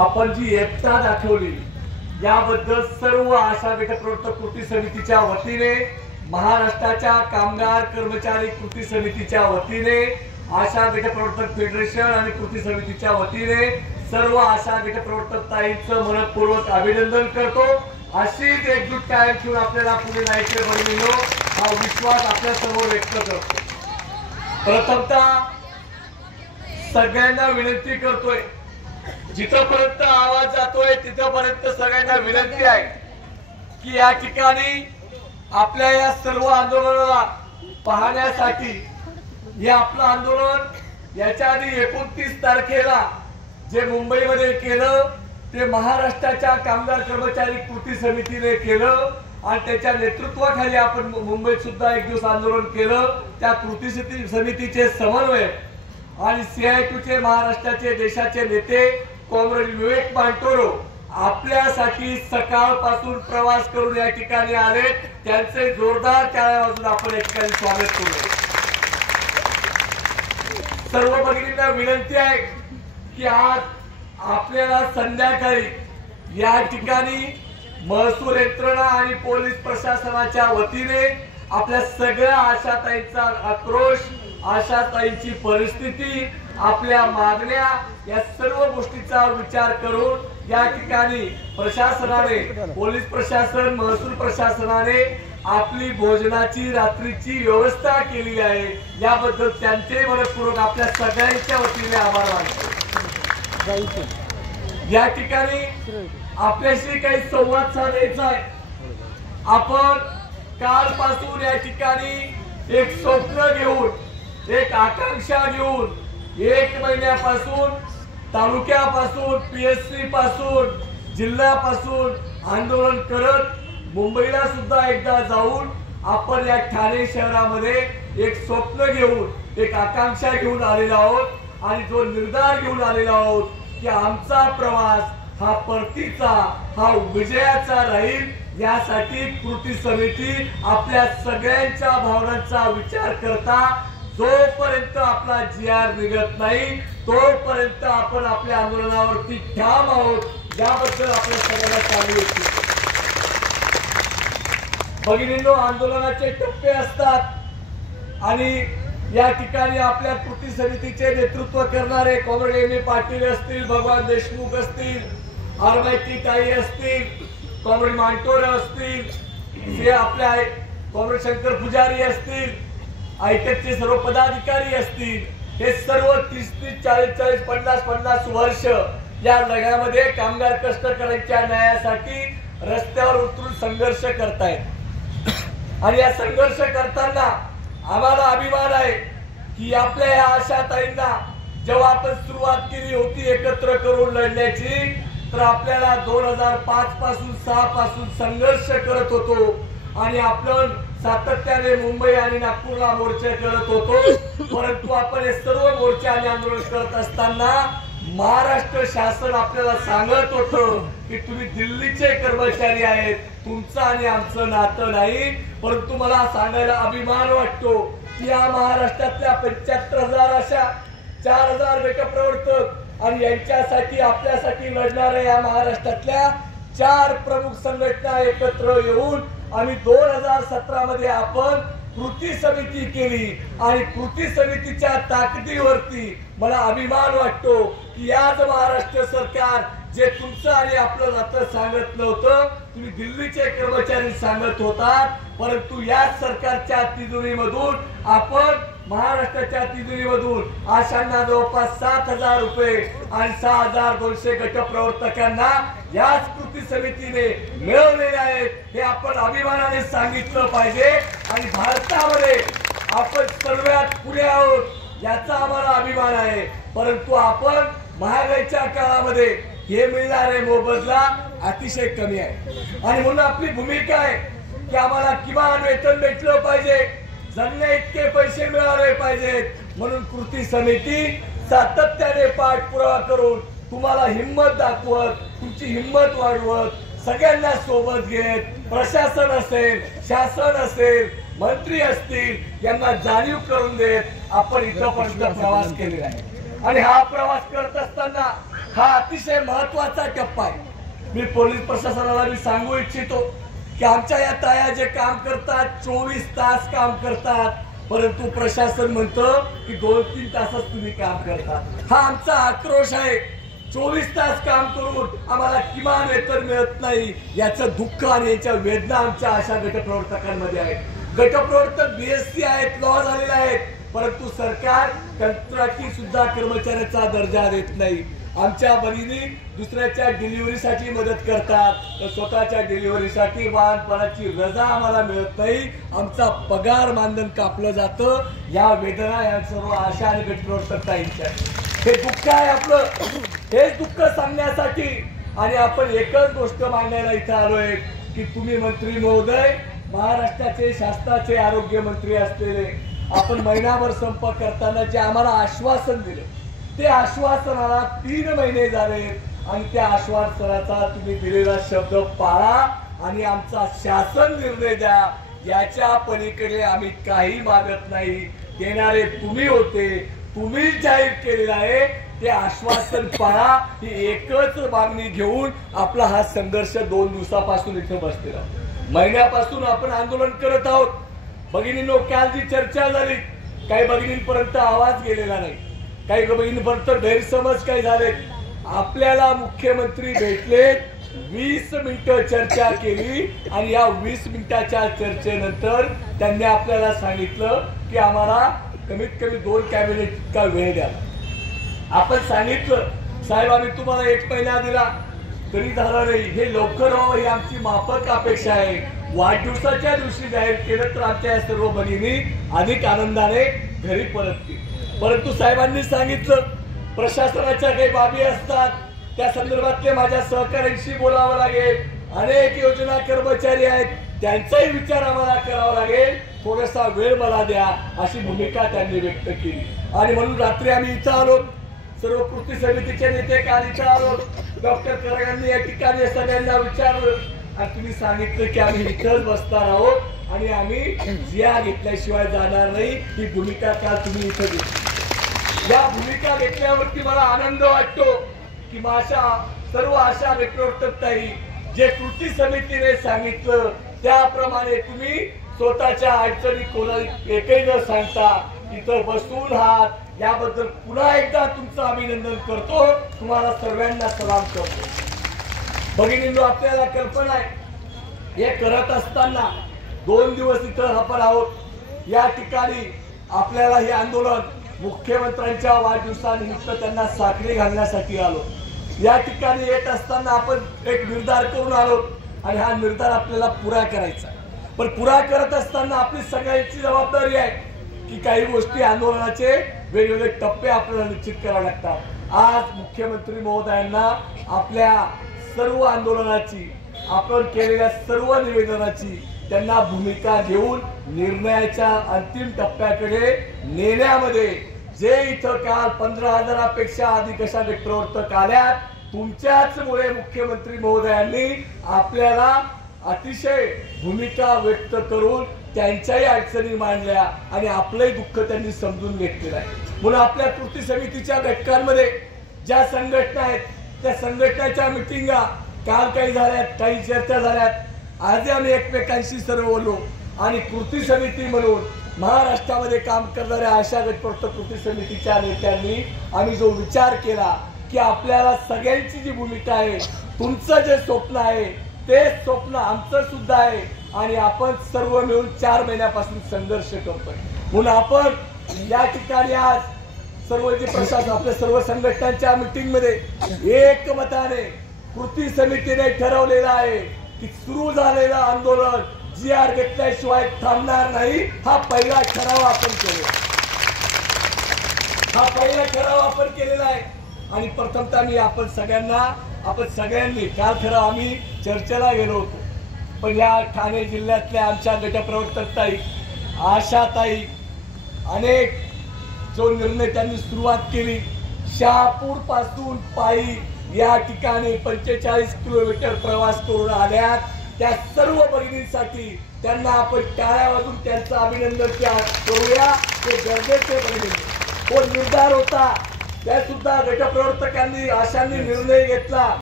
आपण जी एकता दाखवली याबद्दल सर्व आशा गटप्रवर्तक कृती समितीच्या वतीने, महाराष्ट्राच्या कामगार कर्मचारी कृती समितीच्या वतीने, आशा गटप्रवर्तक फेडरेशन आणि कृती समितीच्या वतीने सर्व आशा गटप्रवर्तक ताईंचं मनपूर्वक अभिनंदन करतो। अशीच एकजूट कायम ठेवून आपल्याला पुढे जायचे बहिणींनो, हा विश्वास आपल्या समोर व्यक्त करतो। प्रथमतः सगळ्यांना विनंती करतोय, जिथपर्यंत आवाज जातोय तिथपर्यंत सगळ्यांना विनंती आहे की या ठिकाणी आपल्या या सर्व आंदोलनाला पाहण्यासाठी, हे आपलं आंदोलन याच्या आधी 29 तारखेला जे मुंबईमध्ये केलं ते महाराष्ट्राच्या कामगार कर्मचारी कृती समितीने केलं आणि त्याच्या नेतृत्वाखाली आपण मुंबईत सुद्धा एक दिवस आंदोलन केलं। त्या कृती समितीचे समन्वयक आणि CITUचे महाराष्ट्राचे देशाचे नेते कॉम्रेड विवेक पांटोरो आपल्यासाठी सकाळपासून प्रवास करून या ठिकाणी आले। त्यांचे जोरदार टाळ्या वाजवून आपण एक ठिकाणी स्वागत करू। सर्व भगिनींना विनंती आहे की आज आपल्याला संध्याकाळी या ठिकाणी महसूल यंत्रणा आणि पोलीस प्रशासनाच्या वतीने आपल्या सगळ्या आशाताईंचा आक्रोश, आशाताईंची परिस्थिती, आपल्या मागण्या या सर्व गोष्टीचा विचार करून या ठिकाणी प्रशासनाने, पोलीस प्रशासन, महसूल प्रशासनाने आपली भोजनाची रात्रीची व्यवस्था केली आहे। याबद्दल त्यांचे मनपूर्वक आपल्या सगळ्यांच्या वतीने आभार मानतो। या ठिकाणी आपल्याशी काही संवाद साधायचा आहे। आपण कालपासून या ठिकाणी एक स्वप्न घेऊन, एक आकांक्षा घेऊन 1 महिन्यापासून तालुक्यापासून, PSC पासून, जिल्ह्यापासून आंदोलन करत मुंबईला सुद्धा एकदा जाऊन आपण या ठाणे शहरामध्ये एक स्वप्न घेऊन, एक आकांक्षा घेऊन आलेलो आहोत आणि जो निर्धार घेऊन आलेलो आहोत की आमचा प्रवास हा परतीचा, हा विजयाचा राहील। यासाठी कृती समिती आपल्या सगळ्यांच्या भावनांचा विचार करता जोपर्यंत आपला GR निघत नाही तोपर्यंत आपण आपल्या आंदोलनावरती ठाम आहोत। याबद्दल आपल्या सगळ्यांना सांगू इच्छितो। भगिनींनो, आंदोलनाचे टप्पे असतात आणि या ठिकाणी आपल्या कृती समितीचे नेतृत्व करणारे कॉम्रेड M.A. पाटील असतील, भगवान देशमुख असतील, आरमाईची ताई असतील, कॉम्रेड मांटोरे असतील, हे आपले कॉम्रेड शंकर पुजारी असतील, आयटकचे सर्व पदाधिकारी असतील, हे सर्व 30-30, 40-40, 50-50 वर्ष या लढ्यामध्ये कामगार कष्टकऱ्यांच्या न्यायासाठी रस्त्यावर उतरून संघर्ष करतायत। आणि या संघर्ष करताना आम्हाला अभिमान आहे की आपल्या या आशाताईंना जेव्हा आपण सुरुवात केली होती एकत्र करून लढण्याची, तर आपल्याला 2005 पासून 6 पासून संघर्ष करत होतो आणि आपण सातत्याने मुंबई आणि नागपूरला मोर्चे करत होतो। परंतु आपण हे सर्व मोर्चे आणि आंदोलन करत असताना महाराष्ट्र शासन आपल्याला सांगत होतं की तुम्ही दिल्लीचे कर्मचारी आहेत, तुमचं आणि आमचं नातं नाही। परंतु मला सांगायला अभिमान वाटतो की या महाराष्ट्रातल्या 75,000 अशा 4,000 गटप्रवर्तक आणि यांच्यासाठी, आपल्यासाठी लढणाऱ्या या महाराष्ट्रातल्या 4 प्रमुख संघटना एकत्र येऊन आम्ही 2017 मध्ये आपण कृती समिती केली आणि कृती समितीच्या ताकदीवरती मला अभिमान वाटतो की याच महाराष्ट्र सरकार जे तुमचं आणि आपलं नातं सांगत नव्हतं, तुम्ही दिल्लीचे कर्मचारी सांगत होतात, परंतु याच सरकारच्या तिजोरीमधून आपण महाराष्ट्राच्या तिजोरीमधून आशांना जवळपास 7,000 रुपये आणि 6,200 गटप्रवर्तकांना याच कृती समितीने मिळवलेले आहेत। हे आपण अभिमानाने सांगितलं पाहिजे आणि भारतामध्ये आपण सर्वात पुढे आहोत याचा आम्हाला अभिमान आहे। परंतु आपण महागाईच्या काळामध्ये हे मिळणारे मोबदला अतिशय कमी आहे आणि म्हणून आपली भूमिका आहे की आम्हाला किमान वेतन भेटलं पाहिजे, जगण्या इतके पैसे मिळाले पाहिजेत। म्हणून कृती समिती सातत्याने पाठपुरावा करून तुम्हाला हिम्मत दाखवत, तुमची हिम्मत वाढवत, सगळ्यांना सोबत घेत, प्रशासन असेल, शासन असेल, मंत्री असतील यांना जाणीव करून देत आपण इथपर्यंत प्रवास केलेला आहे। आणि हा प्रवास करत असताना हा अतिशय महत्वाचा टप्पा आहे। मी पोलीस प्रशासनाला मी सांगू इच्छितो की आमच्या या ताया जे काम करतात 24 तास काम करतात, परंतु प्रशासन म्हणतं की 2-3 तासच तुम्ही काम करता। हा आमचा आक्रोश आहे। 24 तास काम करून आम्हाला किमान वेतन मिळत नाही, याचं दुःख आणि याच्या वेदना आमच्या अशा गटप्रवर्तकांमध्ये आहेत। गटप्रवर्तक बीएससी आहेत, लॉ झालेले आहेत, परंतु सरकार कंत्राटी सुद्धा कर्मचाऱ्याचा दर्जा देत नाही। आमच्या भगिनी दुसऱ्याच्या डिलिव्हरीसाठी मदत करतात, तर स्वतःच्या डिलिव्हरीसाठी वाहनपणाची रजा आम्हाला मिळत नाही, आमचा पगार मानधन कापलं जातं। या वेदना या सर्व आशा आणि गटप्रवर्तकांच्या हे दुःख आहे आपलं। हेच दुःख सांगण्यासाठी आणि आपण एकच गोष्ट मांडायला इथं आलोय की तुम्ही मंत्री महोदय, महाराष्ट्राचे शासनाचे आरोग्य मंत्री असलेले, आपण महिनाभर संप करताना जे आम्हाला आश्वासन दिले, ते आश्वासनाला 3 महिने झाले आणि त्या आश्वासनाचा तुम्ही दिलेला शब्द पाळा आणि आमचा शासन निर्णय द्या। याच्या पलीकडे आम्ही काही मागत नाही। देणारे तुम्ही होते, तुम्ही जाहीर केलेला आहे ते आश्वासन पाळा, ही एकच मागणी घेऊन आपला हा संघर्ष 2 दिवसापासून इथे बसलेला आहे। महिन्यापासून आपण आंदोलन करत आहोत। भगिनींनो, काल जी चर्चा झाली, काही भगिनींपर्यंत आवाज गेलेला नाही, काही भगिनींपर्यंत गैरसमज काही झाले। आपल्याला मुख्यमंत्री भेटले, 20 मिनिटं चर्चा केली आणि या 20 मिनिटाच्या चर्चेनंतर त्यांनी आपल्याला सांगितलं की आम्हाला कमीत कमी 2 कॅबिनेट इतका वेळ द्या। आपण सांगितलं साहेब आम्ही तुम्हाला 1 महिना दिला तरी झालं नाही, हे लवकर व्हावं ही आमची माफक अपेक्षा आहे। वाढदिवसाच्या दिवशी जाहीर केलं तर आमच्या सर्व भगिनी अधिक आनंदाने घरी परततील। परंतु साहेबांनी सांगितलं प्रशासनाच्या काही बाबी असतात, त्या संदर्भातले माझ्या सहकाऱ्यांशी बोलावं लागेल, अनेक योजना कर्मचारी आहेत, त्यांचाही विचार आम्हाला करावा लागेल, थोडासा वेळ मला द्या, अशी भूमिका त्यांनी व्यक्त केली। आणि म्हणून रात्री आम्ही इथं आलो, सर्व कृती समितीचे नेते काल इथं आलो, डॉक्टर कराडांनी या ठिकाणी सगळ्यांना विचारलं आणि तुम्ही सांगितलं की आम्ही इथंच बसणार आहोत आणि आम्ही जिया घेतल्याशिवाय जाणार नाही, ही भूमिका काल तुम्ही इथं घेतली। या भूमिका घेतल्यावरती मला आनंद वाटतो की माझ्या सर्व आशा व्यक्तताई जे कृती समितीने सांगितलं त्याप्रमाणे तुम्ही स्वतःच्या अडचणी कोणाला एकही न सांगता इथं बसून आहात, याबद्दल पुन्हा एकदा तुमचं अभिनंदन करतो, तुम्हाला सर्वांना सलाम करतो। भगिनींनो, आपल्याला कल्पना आहे हे करत असताना 2 दिवस इथं आपण आहोत। या ठिकाणी आपल्याला हे आंदोलन मुख्यमंत्र्यांच्या वाढदिवसानिमित्त त्यांना साखळी घालण्यासाठी आलो। या ठिकाणी येत असताना आपण एक निर्धार करून आलो आणि हा निर्धार आपल्याला पुरा करायचा। पण पुरा करत असताना आपली सगळ्यांची जबाबदारी आहे की काही गोष्टी आंदोलनाचे वेगवेगळे टप्पे आपल्याला निश्चित करावे लागतात। आज मुख्यमंत्री महोदयांना आपल्या सर्व आंदोलनाची, आपण केलेल्या सर्व निवेदनाची त्यांना भूमिका घेऊन निर्णयाच्या अंतिम टप्प्याकडे नेण्यामध्ये जे इथं काल 15,000पेक्षा अधिक अशा गटप्रवर्तक आल्यात, तुमच्याच मुळे मुख्यमंत्री महोदयांनी आपल्याला अतिशय भूमिका व्यक्त करून त्यांच्याही अडचणी मांडल्या आणि आपलंही दुःख त्यांनी समजून घेतलेलं आहे। म्हणून आपल्या कृती समितीच्या घटकांमध्ये ज्या संघटना आहेत त्या संघटनेच्या मिटिंगा काल काही झाल्यात, काही चर्चा झाल्यात। आज आम्ही एकमेकांशी सर्व बोललो आणि कृती समिती म्हणून महाराष्ट्रामध्ये काम करणाऱ्या आशा गटप्रवर्तक कृती समितीच्या नेत्यांनी आम्ही जो विचार केला की आपल्याला सगळ्यांची जी भूमिका आहे, तुमचं जे स्वप्न आहे ते स्वप्न आमचं सुद्धा आहे आणि आपण सर्व मिळून 4 महिन्यापासून संघर्ष करतोय। म्हणून आपण या ठिकाणी आज सर्व जे प्रशासन आपल्या सर्व संघटनांच्या मीटिंग मध्ये एकमताने कृती समितीने ठरवलेलं आहे की सुरू झालेलं आंदोलन GR घेतल्याशिवाय थांबणार नाही। हा पहिला ठराव आपण केला, हा पहिला ठराव आपण केलेला आहे। आणि प्रथमतः मी आपण सगळ्यांनी काल खरं आम्ही चर्चेला गेलो होतो, पण या ठाणे जिल्ह्यातल्या आमच्या गटप्रवर्तक ताई, आशाताई, अनेक जो निर्णय त्यांनी सुरुवात केली, शहापूर पासून पायी या ठिकाणी 45 किलोमीटर प्रवास करून आल्यात, त्या सर्व भगिनींसाठी त्यांना आपण टाळ्या वाजवून त्यांचं अभिनंदन करूया। ते गरजेचे भगिनी तो निर्धार होता त्या सुद्धा गटप्रवर्तकांनी अशांनी निर्णय घेतला